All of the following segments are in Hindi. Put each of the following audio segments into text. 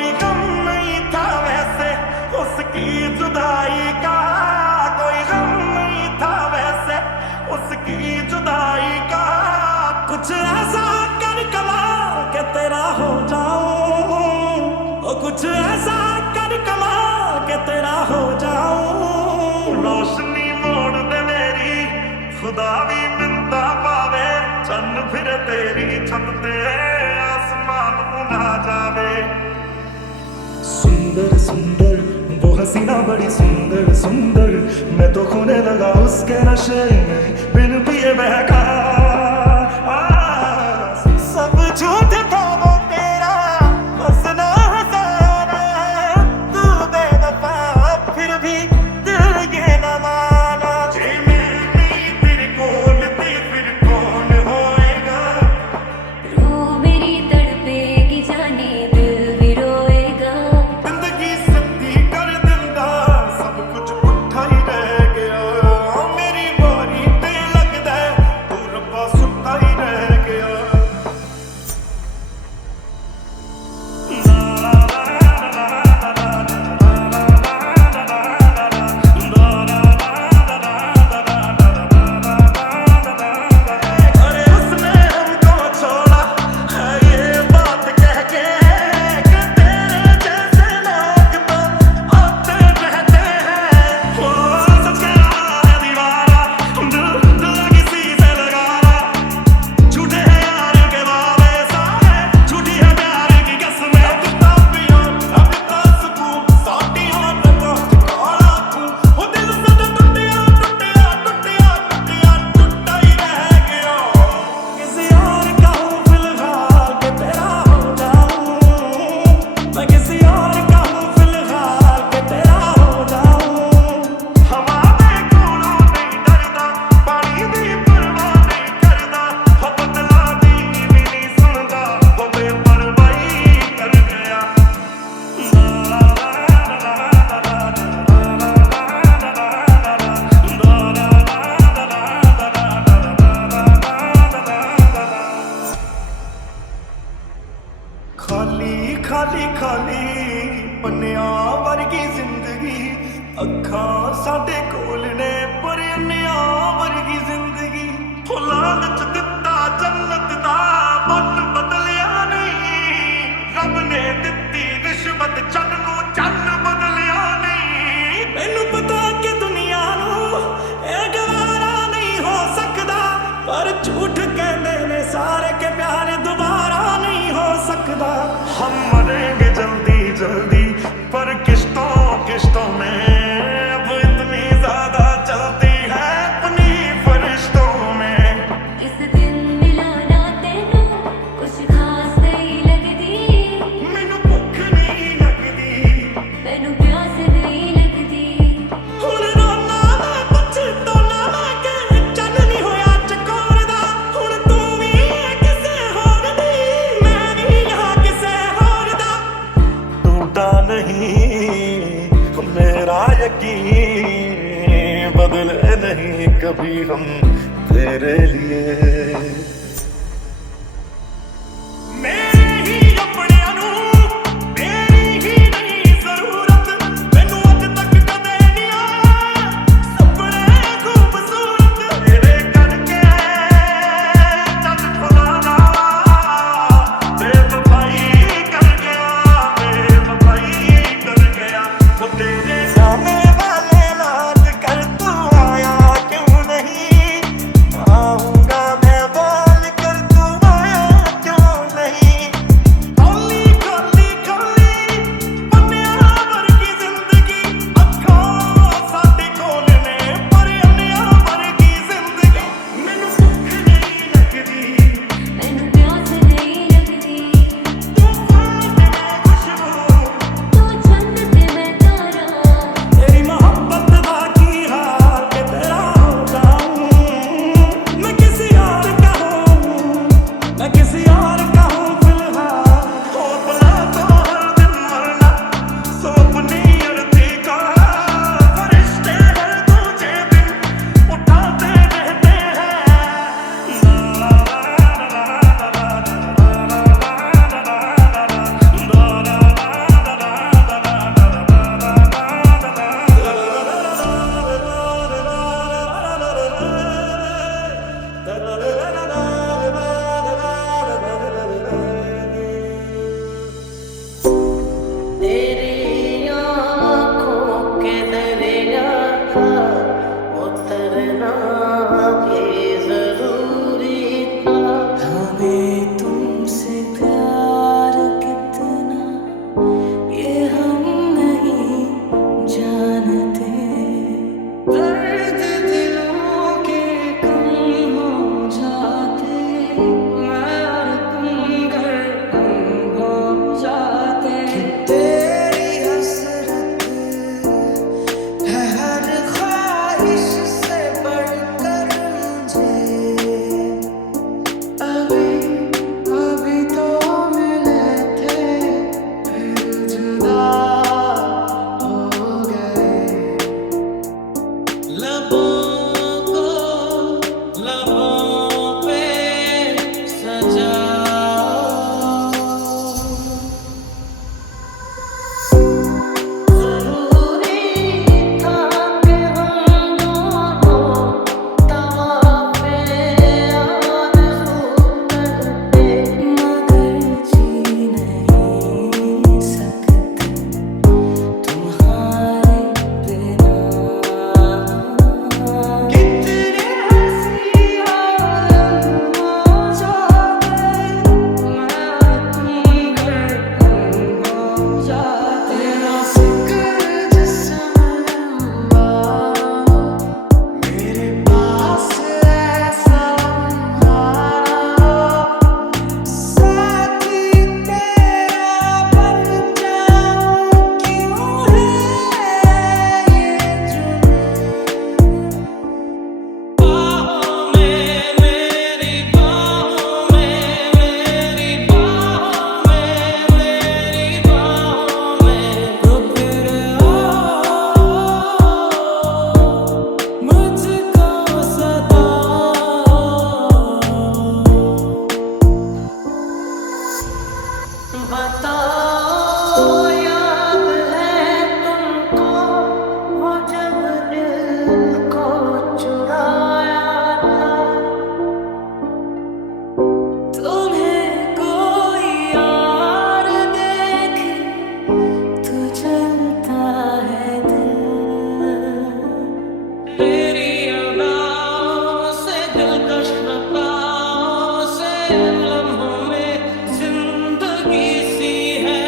कोई गम नहीं था वैसे उसकी जुदाई का, कोई गम नहीं था वैसे उसकी जुदाई का। कुछ ऐसा कर कमा के तेरा हो जाऊं, ओ कुछ ऐसा कर कमा के तेरा हो जाऊं। रोशनी मोड़ दे मेरी खुदा भी मिलता पावे, चन्न फिर तेरी छत ते आसमान ना जावे। सुंदर सुंदर वो हसीना बड़ी सुंदर सुंदर, मैं तो खोने लगा उसके नशे में बिन पिए बहका। सब झूठ था वो तेरा हंसना हंसाना, तू बेवफा फिर भी दिल ये न माना। जे मैं नहीं तेरे कोल थी फिर कौन होएगा। रूह मेरी तड़पेगी जाने दिल भी रोएगा। जिंदगी सत्ती कर दिंदा सब कुछ पुट्ठा ही रह गया। मेरी बारी ते लगदा तू रब्बा सुत्ता ही रह गया। अरे उसने हमको छोड़ा है ये बात कह के कि तेरे जैसे लोग तो आते रहते हैं। वो सच कह रहा है दीवारा, दिल किसी से लगाना। झूठे हैं यार के वादे सारे, झूठी है प्यार की कसमें। अब तापियों अब तासकूं साटियों पे पहुंच कौड़ा तू, वो दिल सदा टूटिया टूटिया टूटिया टूटिया टूटा ही रह गया। किसी और का हूँ फिलहाल के तेरा हो जाऊं, मैं किसी और का हूँ फिलहाल के तेरा हो जाऊं। हवा में कोलों नहीं डरदा, पानी दी परवाह नहीं करदा, हो बदला दी भी नहीं सुनदा, हो बेपरवाही कर गया। खाली खाली खाली पन्निया वर्गी जिंदगी, अखां साडे कोल ने पर अन्निया वर्गी जिंदगी। हो लालच दिता जन्नत दा बन बदलिया नहीं, रब ने दिती रिश्वत चन नू चन बदलिया नहीं। मैनू पता कि दुनिया नू ए गवारा नहीं हो सकदा, पर झूठ कहंदे ने सारे के प्यार दोबारा नहीं हो सकदा। हम मरेंगे जल्दी जल्दी पर किश्तों किश्तों में, अब इतनी ज्यादा चलती है अपनी फरिश्तों में। इस दिन मिलाना तेनू कुछ खास नहीं लगदी, मैनू भुख नहीं लगदी, मैनू प्यास नहीं लगदी। हुण रोना मैं पछताना मैं कि चन नहीं होया चकोर दा। हुण तू भी है किसे होर दी, मैं भी यहाँ किसे होर दा। टूटा नहीं मेरा यकीन, बदले नहीं कभी हम तेरे लिए। मेरे ही अपनियां नू मेरी ही नहीं जरूरत, मैनू अज तक कदे नहीं आया सपने खूबसूरत। तेरे करके चल खुदा ना बेवफाई कर गया, बेवफाई कर गया। वो तेरे जाने वाले लाज कर तू आया क्यों नहीं, आऊंगा मैं याद है तुमको वो जब दिल को चुराया था तुम्हें कोई और देखे तो जलता है दिल मेरी अदाओं से दिलकश लताओं से लम्हों में जिंदगी सी है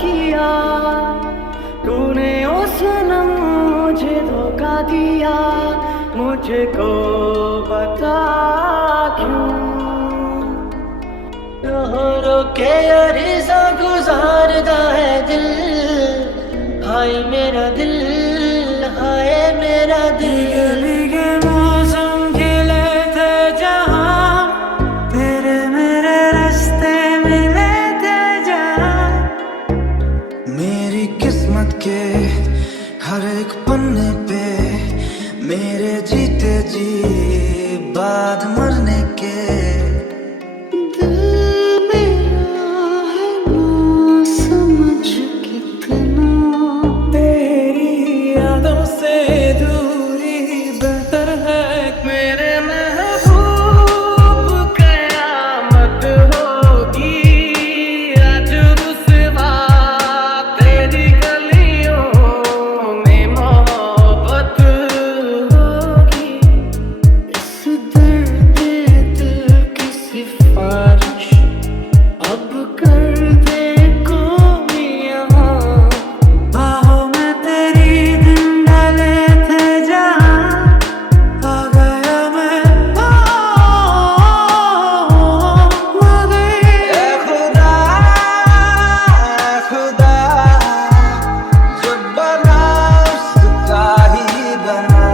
किया तूने ओ सनम, मुझे धोखा दिया, मुझको बता क्यों। रो के अरसा गुजारदा है दिल, हाय मेरा दिल, हाय मेरा दिल। भीगे मौसम खिले थे जहाँ, तेरे मेरे रास्ते मिले थे जहाँ। मेरी किस्मत के हर एक पन्ने पे मेरे जीते जी बाद मरने के। दिल मेरा है ना समझ कितना, तेरी यादों से दूरी बेहतर है। मेरे महबूब कयामत होगी आज रुसवा, तेरी गलियों में मोहब्बत होगी। इस दर्द दिल की सिफारिश अब कर दे कोई यहाँ। बाहों में तेरी दिन डाले थे जहाँ, आ गया मैं मगर। ऐ खुदा, खुदा जो बना उसका ही बना।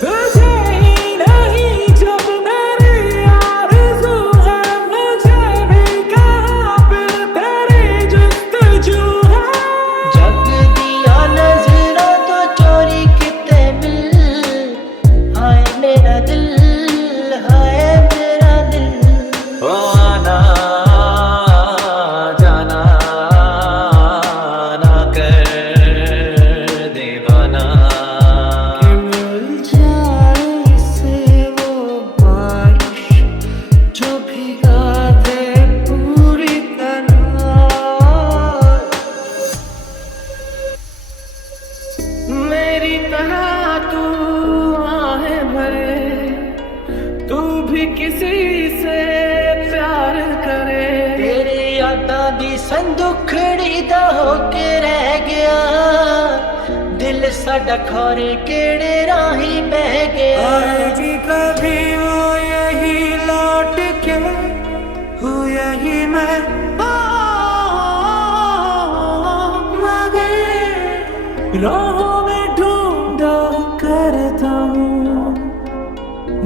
तुझे ही नहीं जब मेरी आरज़ू है, मुझे भी कहाँ फिर तेरी जुस्तजू है। जग दिया नज़रों तो चोरी किते मिल, हाय मेरा दिल, हाय मेरा दिल। ओ आना जाना ना कर दीवाना, कि मिल जाए से वो बारिश जो भिगा दे पूरी तरह। मेरी तरह तू आहें भरे, तू भी किसी से प्यार करे। तेरी यादां दी संदुखड़ी दा होके रह गया, दिल साडा खोरे केड़े राही बह गया। आएगी कभी वो यही लौट के, हो यही मैं मगर। राहों में ढूंढा करता हूँ,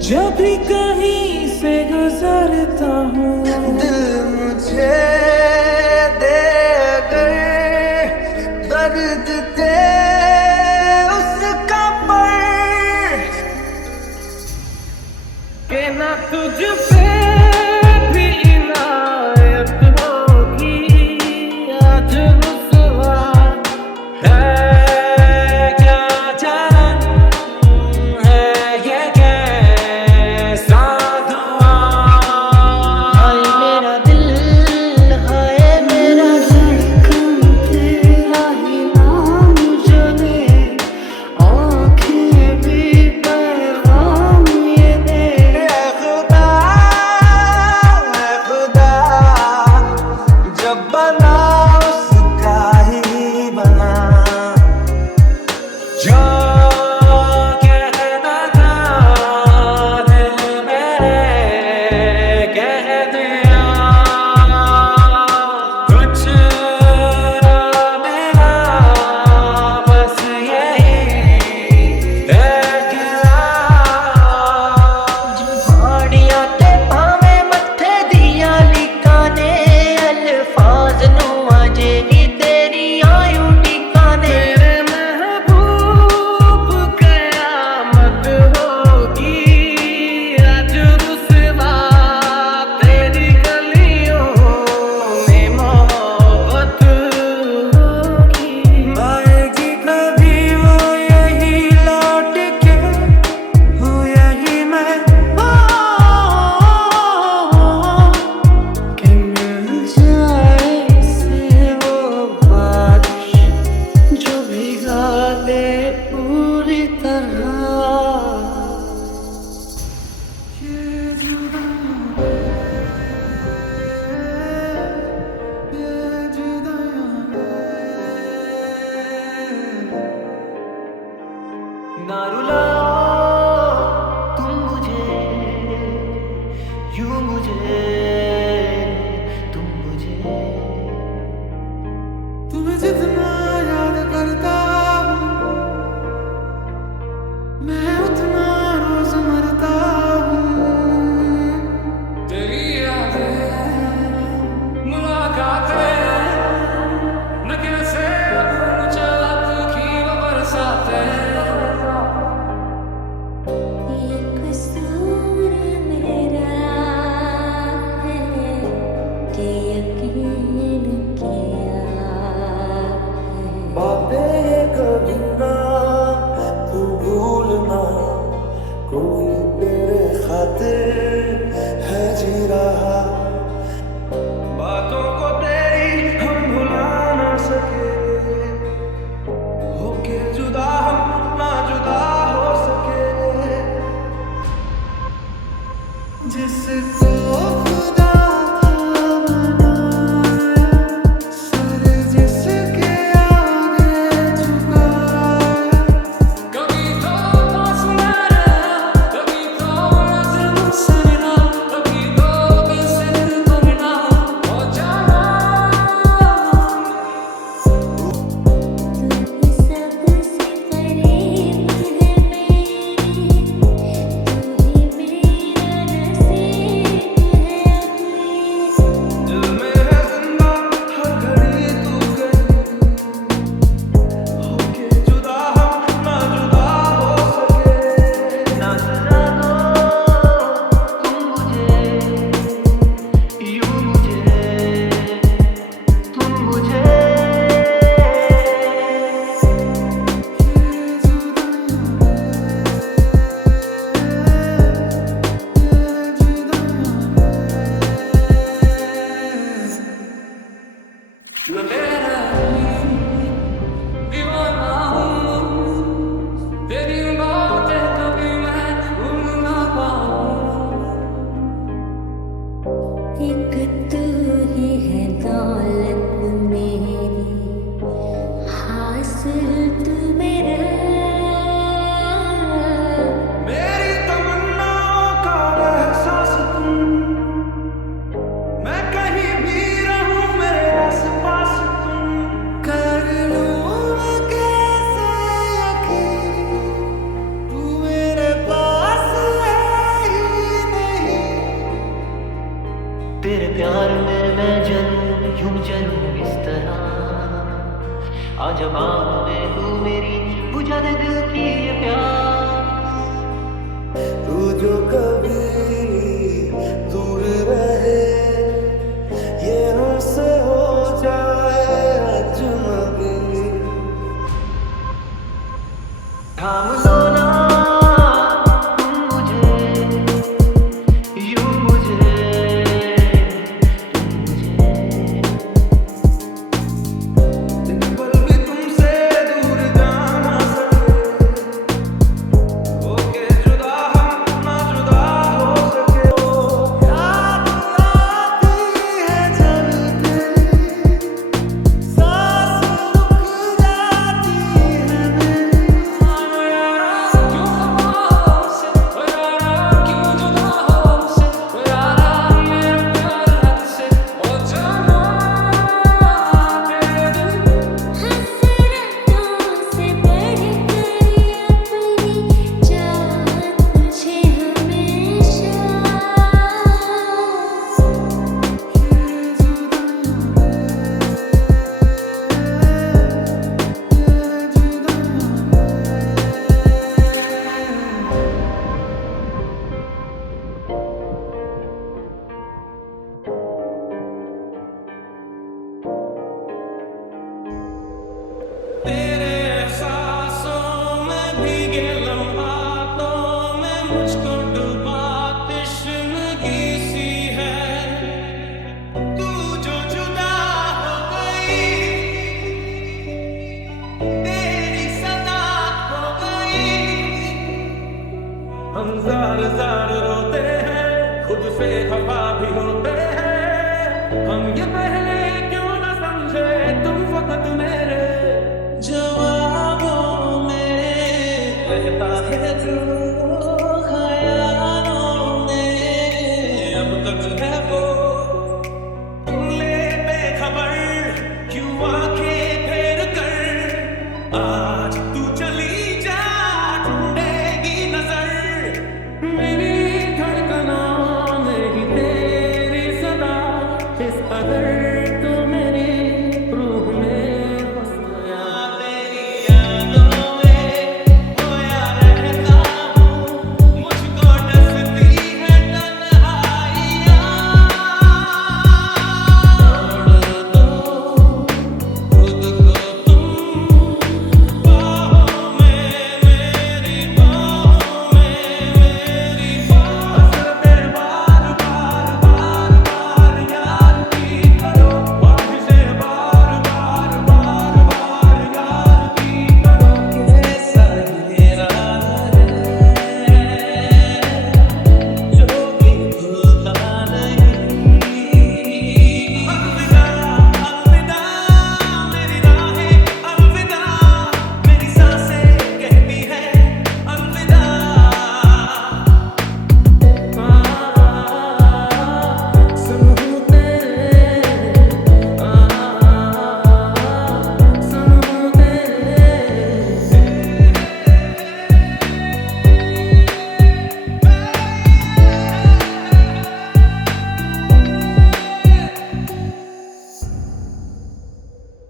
जब भी कहीं से गुजरता हूँ। दिल मुझे दे अगर दर्द दे उसका पर। के ना तुझ पे भी इनायत होगी आज रुसवा है। क्या जानू है ये कैसा दुआ। हाय मेरा दिल, हाय मेरा धड़कन तेरा ही नाम जले, आँखें भी पैगाम ये दे। ऐ खुदा, कोई तेरे खातिर है जी रहा, बातों को तेरी हम भुला ना सके, होके जुदा हम ना जुदा हो सके, जिसको खुदा था बनाया, सर जिसके आगे झुकाया, कभी तो पास में रहा, कभी तो नजर मुझसे मिला, कभी तो दिल से दिल को मिला हो जाना। सबसे करीब है मेरी, तू ही मेरा नसीब है अपनी। दिल में है जिंदा हर घड़ी तू कहीं, होके जुदा हम ना जुदा हो सके, ना सजा दो तुम मुझे, यूं मुझे, तुम मुझे, मैं तेरा दीवाना हूँ, तेरी बातें कभी मैं भूल ना पाऊँ। एक तू ही है दौलत मेरी, हासिल तू मेरा। मेरी तमन्नाओं का एहसास तुम, मैं कहीं भी रहूं मेरे आसपास तुम, कर लूं मैं कैसे यकीन, तू मेरे पास है ही नहीं। तेरे प्यार में मैं जलूं, यूं जलूं इस तरह, आज बाहों में तू मेरी बुझा दे दिल की ये प्यास। तू जो कभी दूर रहे, ये हमसे हो जाए अजनबी, थाम लो ना तुम मुझे, यूं मुझे, तुम मुझे। एक पल भी तुमसे दूर जा ना सके, होके जुदा हम ना जुदा हो सके। याद आती है जब तेरी, सांस रुक जाती है मेरी, ओ यारा क्यों खफा हो मुझसे, ओ यारा क्यों जुदा हो मुझसे, ओ यारा मेरा प्यार हद से हो जाना। तेरे दिल हसरतों से बढ़कर अपनी चाहत तुझे हमेशा। तेरे एहसासों में भीगे लम्हातों में मुझको डुबा तश्नगी सी है, तू जो जुदा हो गई, तेरी सदा हो गई। हम जार जार रोते हैं, खुद से खफा भी होते हैं, हम ये पहले क्यों